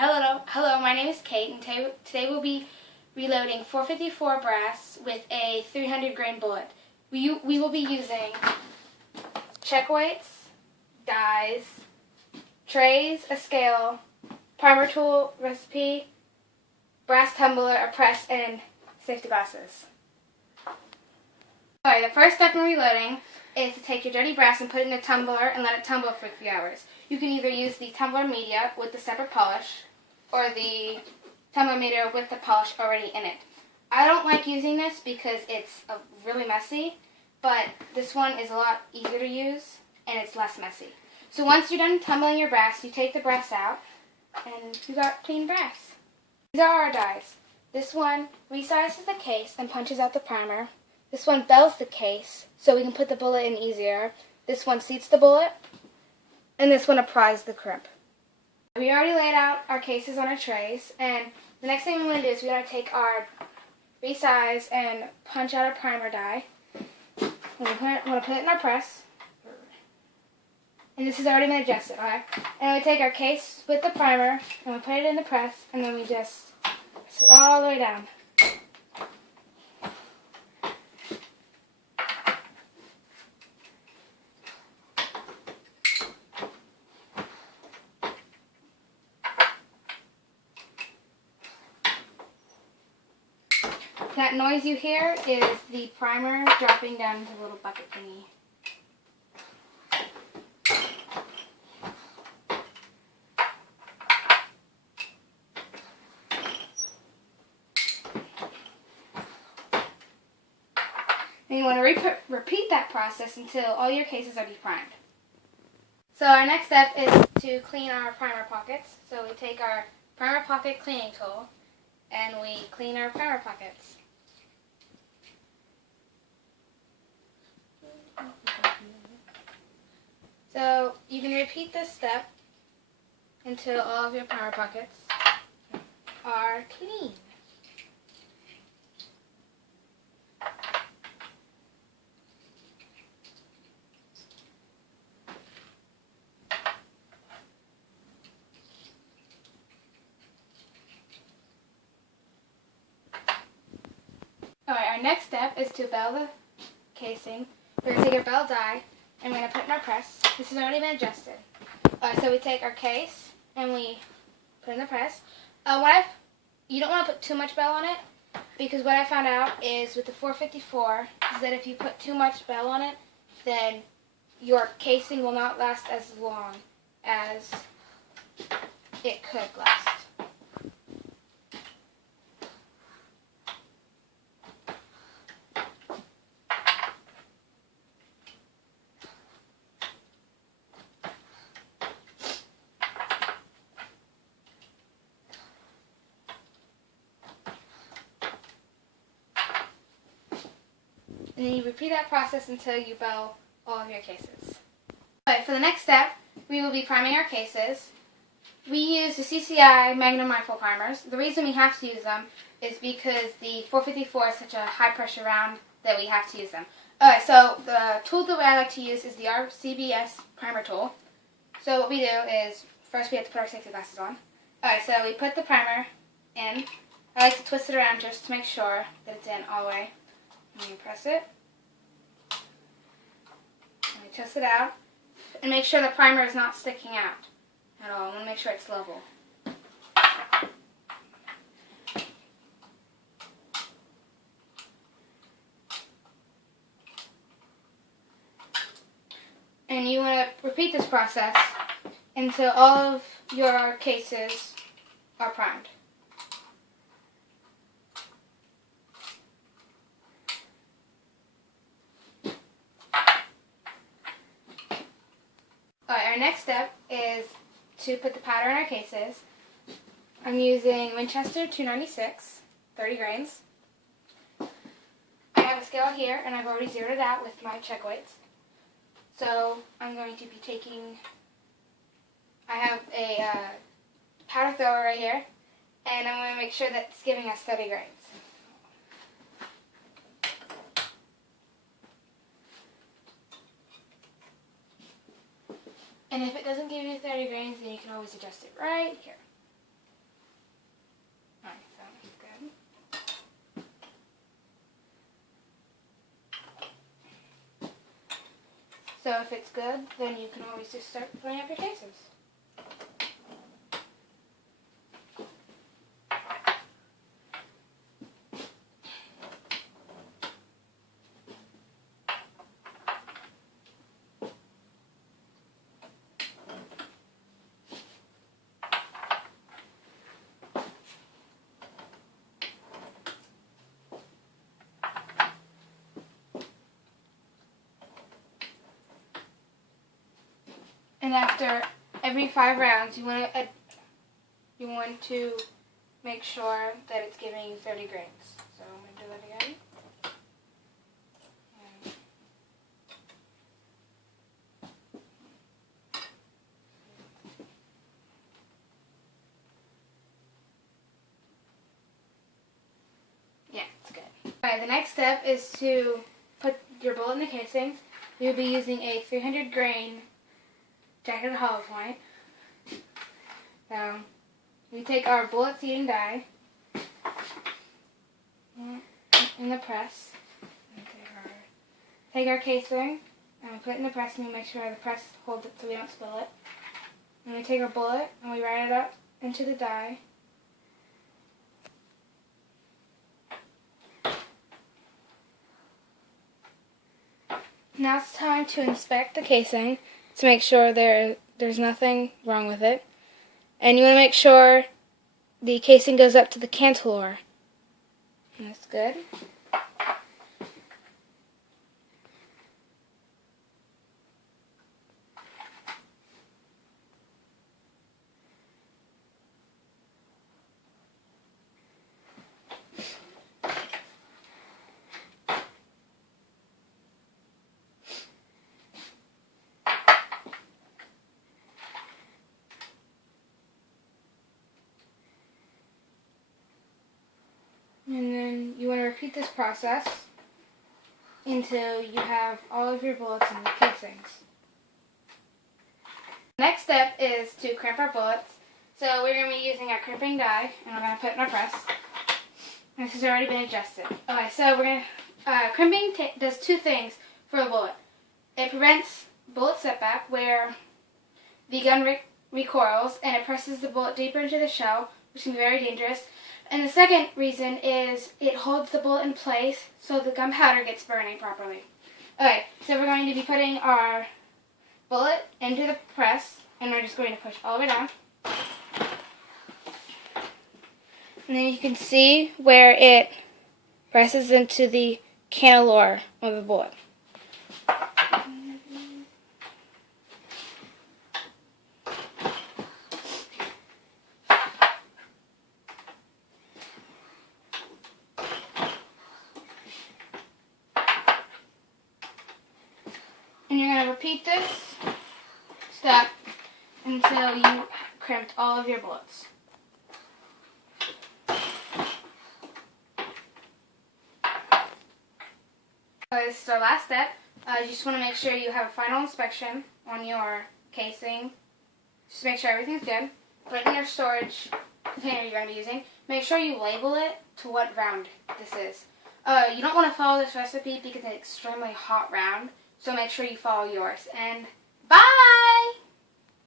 Hello, my name is Cait, and today we'll be reloading 454 brass with a 300 grain bullet. We will be using check weights, dies, trays, a scale, primer tool, recipe, brass tumbler, a press, and safety glasses. Alright, the first step in reloading is to take your dirty brass and put it in a tumbler and let it tumble for 3 hours. You can either use the tumbler media with the separate polish or the tumbler media with the polish already in it. I don't like using this because it's really messy, but this one is a lot easier to use and it's less messy. So once you're done tumbling your brass, you take the brass out and you got clean brass. These are our dies. This one resizes the case and punches out the primer. This one bells the case so we can put the bullet in easier. This one seats the bullet, and this one applies the crimp. We already laid out our cases on our trays, and the next thing we're going to do is we're going to take our resize and punch out a primer die. We're going to put it in our press, and this has already been adjusted, okay? And we take our case with the primer, and we put it in the press, and then we just press it all the way down. That noise you hear is the primer dropping down into the little bucket thingy. And you want to repeat that process until all your cases are de-primed. So our next step is to clean our primer pockets. So we take our primer pocket cleaning tool and we clean our primer pockets. So you can repeat this step until all of your primer pockets are clean. Alright, our next step is to bell the casing. We're going to take our bell die and we're going to put it in our press. This has already been adjusted. So we take our case and we put it in the press. You don't want to put too much bell on it, because what I found out is with the 454 is that if you put too much bell on it, then your casing will not last as long as it could last. And then you repeat that process until you bell all of your cases. Alright, for the next step, we will be priming our cases. We use the CCI Magnum Rifle primers. The reason we have to use them is because the 454 is such a high pressure round that we have to use them. Alright, so the tool that I like to use is the RCBS primer tool. So what we do is, first we have to put our safety glasses on. Alright, so we put the primer in. I like to twist it around just to make sure that it's in all the way. And you press it, and we twist it out, and make sure the primer is not sticking out at all. I want to make sure it's level. And you want to repeat this process until all of your cases are primed. Alright, our next step is to put the powder in our cases. I'm using Winchester 296, 30 grains. I have a scale here, and I've already zeroed it out with my check weights. So I'm going to be taking, I have a powder thrower right here, and I'm going to make sure that it's giving us 30 grains. And if it doesn't give you 30 grains, then you can always adjust it right here. So if it's good, then you can always just start filling up your cases. And after every 5 rounds, you want to make sure that it's giving you 30 grains. So I'm going to do that again. Yeah, it's good. Alright, the next step is to put your bullet in the casings. You'll be using a 300 grain jacketed hollow point. So we take our bullet seed and die in the press. Take our casing and we put it in the press, and we make sure the press holds it so we don't spill it. And we take our bullet and we write it up into the die. Now it's time to inspect the casing to make sure there's nothing wrong with it. And you want to make sure the casing goes up to the cantilor. That's good. And then you want to repeat this process until you have all of your bullets in the casings. Next step is to crimp our bullets. So we're going to be using our crimping die, and we're going to put it in our press. This has already been adjusted. Okay, so we're going to crimping does 2 things for a bullet. It prevents bullet setback, where the gun recoils, and it presses the bullet deeper into the shell, which can be very dangerous. And the second reason is it holds the bullet in place so the gunpowder gets burning properly. Okay, so we're going to be putting our bullet into the press, and we're just going to push all the way down. And then you can see where it presses into the cantilor of the bullet. And you're going to repeat this step until you crimped all of your bullets. This is our last step. You just want to make sure you have a final inspection on your casing. Just make sure everything's good. Put it in your storage container you're going to be using. Make sure you label it to what round this is. You don't want to follow this recipe because it's an extremely hot round. So make sure you follow yours. And bye!